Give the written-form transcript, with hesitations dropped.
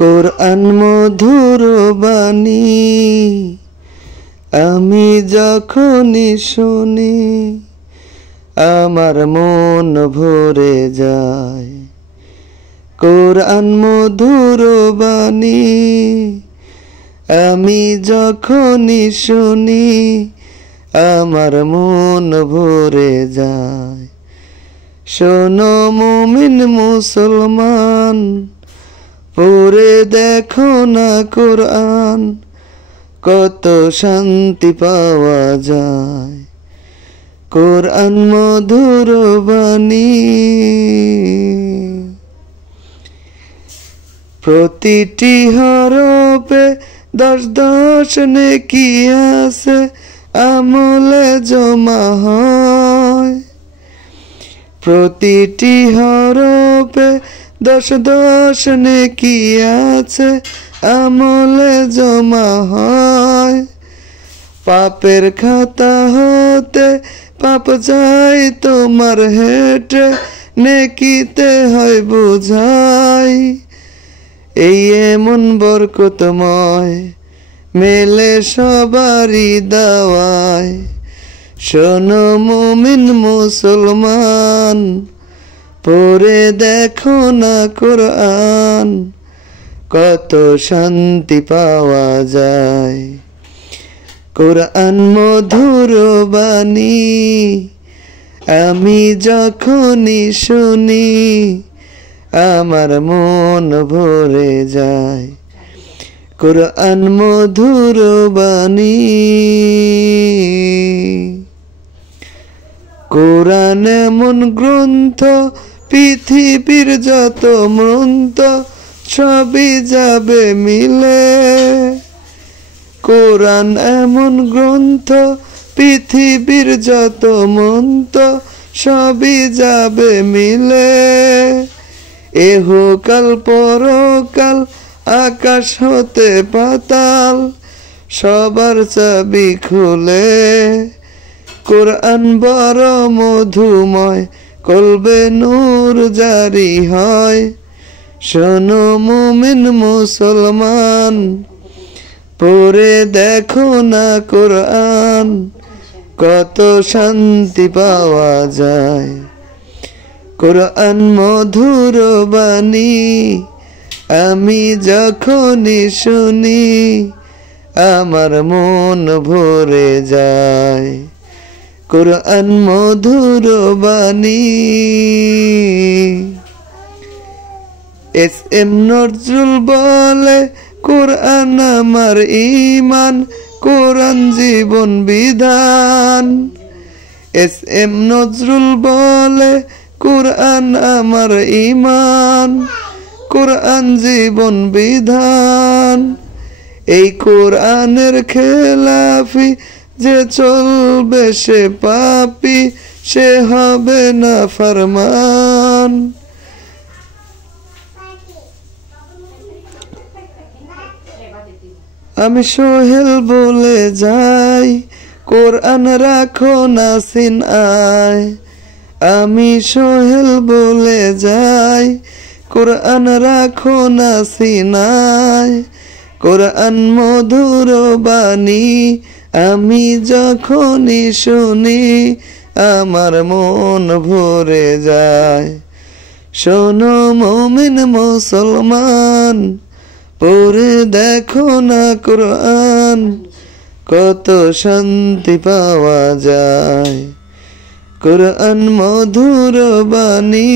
কোরআন মধুর বাণী আমি যখনই শুনি আমার মন ভরে যায়। কোরআন মধুর বাণী আমি যখনই শুনি আমার মন ভরে যায়। শোনো মুমিন মুসলমান, পড়ে দেখো না কোরআন, কত শান্তি পাওয়া যায়। কোরআন মধুর বাণী প্রতিটি হরফে 10 নেকি আছে, আমলে জমা হয়। প্রতিটি হরফে 10 নেকি আছে, আমলে জমা হয়। পাপের খাতা হতে পাপ যায় তোমার হেঁটে, নেকিতে হয় বোঝাই। এই এমন বরকতময় মেলে সবারই দাওয়ায়। শোনো মুমিন মুসলমান, পড়ে দেখো না কোরআন, কত শান্তি পাওয়া যায়। কোরআন মধুর বাণী আমি যখনই শুনি আমার মন ভরে যায়। কোরআন মধুর বাণী। কোরআন এমন গ্রন্থ, পৃথিবীর যত মন্ত্র সবই যাবে মিলে। কোরআন এমন গ্রন্থ, পৃথিবীর যত মন্ত্র সবই যাবে মিলে। এহকাল পরকাল আকাশ হতে পাতাল সবার চাবি খুলে। কোরআন বড় মধুময়, কলবে নূর জারি হয়। শোনো মুমিন মুসলমান, পড়ে দেখো না কোরআন, কত শান্তি পাওয়া যায়। কোরআন মধুর বাণী আমি যখনই শুনি আমার মন ভরে যায়। কোরআন মধুর বাণী। এস.এম. নজরুল বলে কোরআন আমার ঈমান, কোরআন জীবন বিধান। এস.এম. নজরুল বলে কোরআন আমার ঈমান, কোরআন জীবন বিধান। এই কোরআনের খেলাফি যে চলবে সে পাপী, সে হবে না ফরমান। আমি সোহেল বলে যাই, কোরআন রাখো না সিনায়। আমি সোহেল বলে যাই, কোরআন রাখো না সিনায়। কোরআন মধুর বাণী আমি যখনই শুনি আমার মন ভরে যায়। শোনো মুমিন মুসলমান, পড়ে দেখো না কোরআন, কত শান্তি পাওয়া যায়। কোরআন মধুর বাণী।